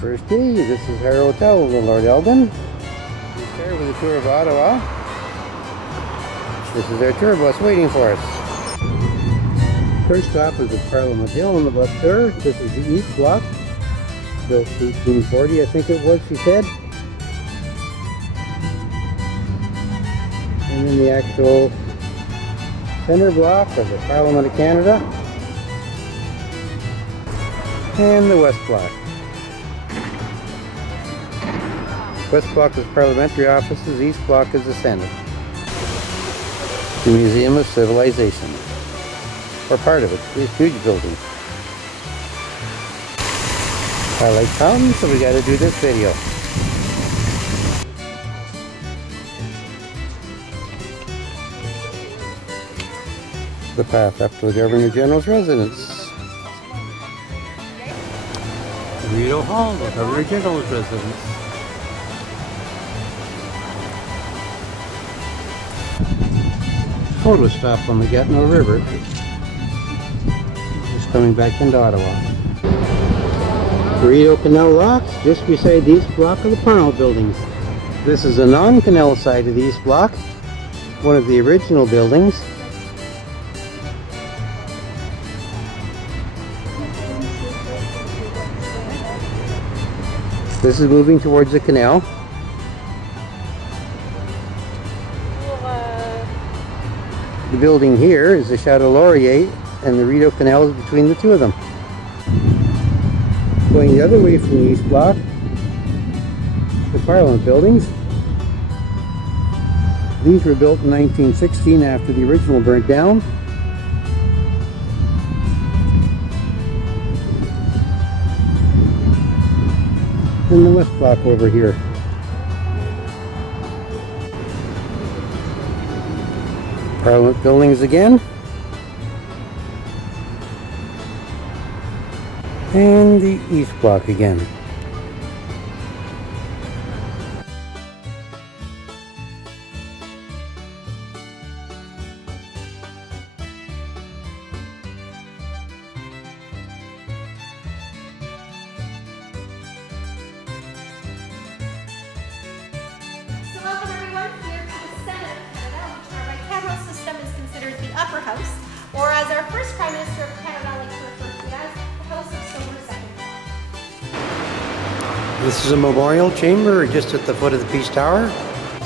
First day, this is our hotel in Lord Eldon. We start with a tour of Ottawa. This is our tour bus waiting for us. First stop is at Parliament Hill on the bus tour. This is the East Block, built 1840 I think it was, she said. And then the actual center block of the Parliament of Canada. And the West Block. West Block is parliamentary offices, East Block is the Senate. The Museum of Civilization, or part of it, this huge building. I like fountains, so we got to do this video. The path up to the Governor General's residence. Rideau Hall, the Governor General's residence. Photo stop on the Gatineau River. Just coming back into Ottawa. Rideau Canal locks just beside the East Block of the Parnell buildings. This is the non-canal side of the East Block, one of the original buildings. This is moving towards the canal. The building here is the Chateau Laurier, and the Rideau Canal is between the two of them. Going the other way from the East Block, the Parliament buildings. These were built in 1916 after the original burnt down. And the West Block over here. Parliament buildings again. And the East Block again. Upper House, or as our first Prime Minister of Canada likes to refer to it as, the House of Silver Second. This is a memorial chamber just at the foot of the Peace Tower.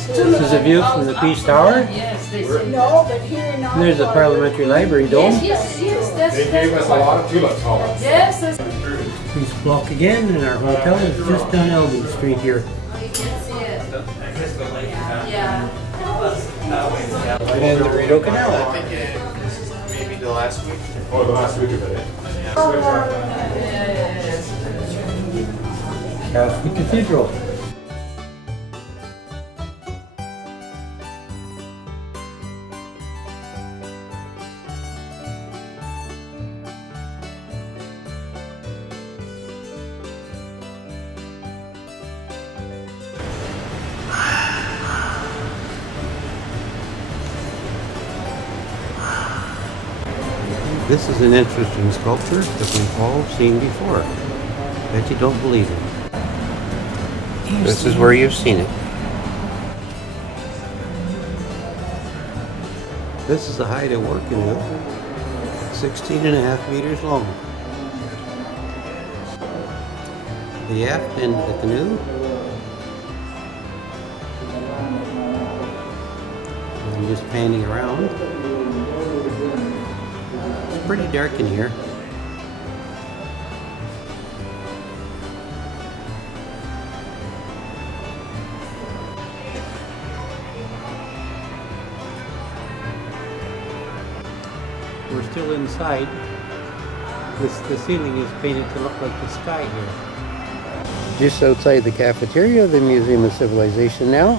This is a view from the Peace Tower. Yes, they said. No, but here in and there's the Parliamentary Library dome. Yes, they gave us a lot of tulips, Holland. Yes. East Block again, and our hotel is just down Eldon Street here. You can see it. Yeah. And the Rideau Canal. I think this is maybe the last week. Oh, the last week of it, eh? Catholic Cathedral. This is an interesting sculpture that we've all seen before. Bet you don't believe it. This is where you've seen it. This is a hide-at-work canoe, 16.5 meters long. The aft end of the canoe, I'm just panning around. Pretty dark in here. We're still inside. The ceiling is painted to look like the sky here. Just outside the cafeteria, the Museum of Civilization now.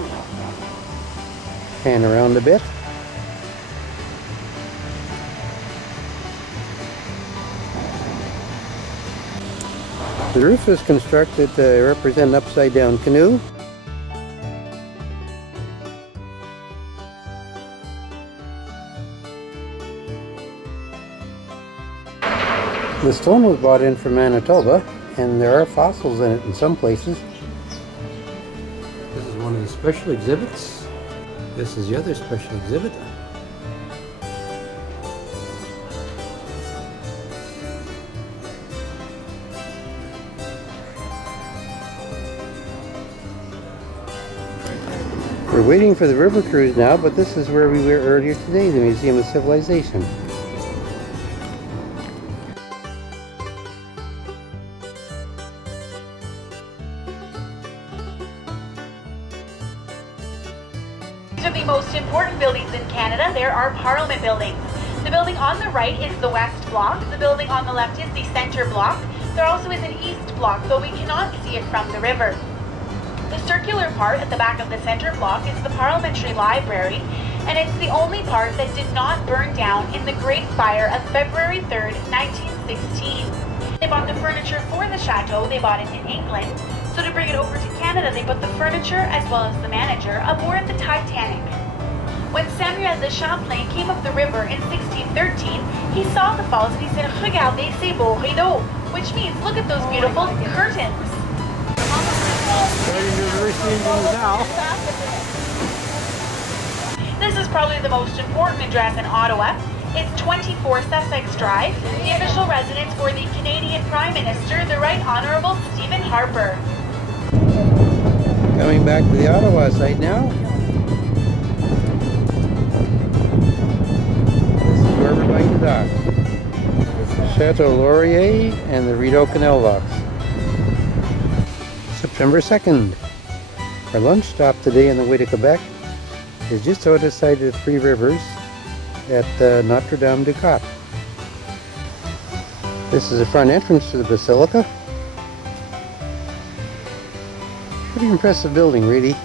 Pan around a bit. The roof is constructed to represent an upside-down canoe. The stone was brought in from Manitoba and there are fossils in it in some places. This is one of the special exhibits. This is the other special exhibit. We're waiting for the river cruise now, but this is where we were earlier today, the Museum of Civilization. These are the most important buildings in Canada. There are Parliament buildings. The building on the right is the West Block. The building on the left is the Centre Block. There also is an East Block, though we cannot see it from the river. The circular part at the back of the Centre Block is the Parliamentary Library, and it's the only part that did not burn down in the Great Fire of February 3rd, 1916. They bought the furniture for the chateau, they bought it in England, so to bring it over to Canada they put the furniture as well as the manager aboard the Titanic. When Samuel de Champlain came up the river in 1613, he saw the falls and he said, "Regardez ces beaux rideaux," which means, look at those beautiful curtains. This is probably the most important address in Ottawa. It's 24 Sussex Drive, the official residence for the Canadian Prime Minister, the Right Honourable Stephen Harper. Coming back to the Ottawa site now. This is where we're going to dock. Chateau Laurier and the Rideau Canal Locks. September 2nd. Our lunch stop today on the way to Quebec is just outside of Three Rivers at Notre Dame du Cap. This is the front entrance to the Basilica. Pretty impressive building, really.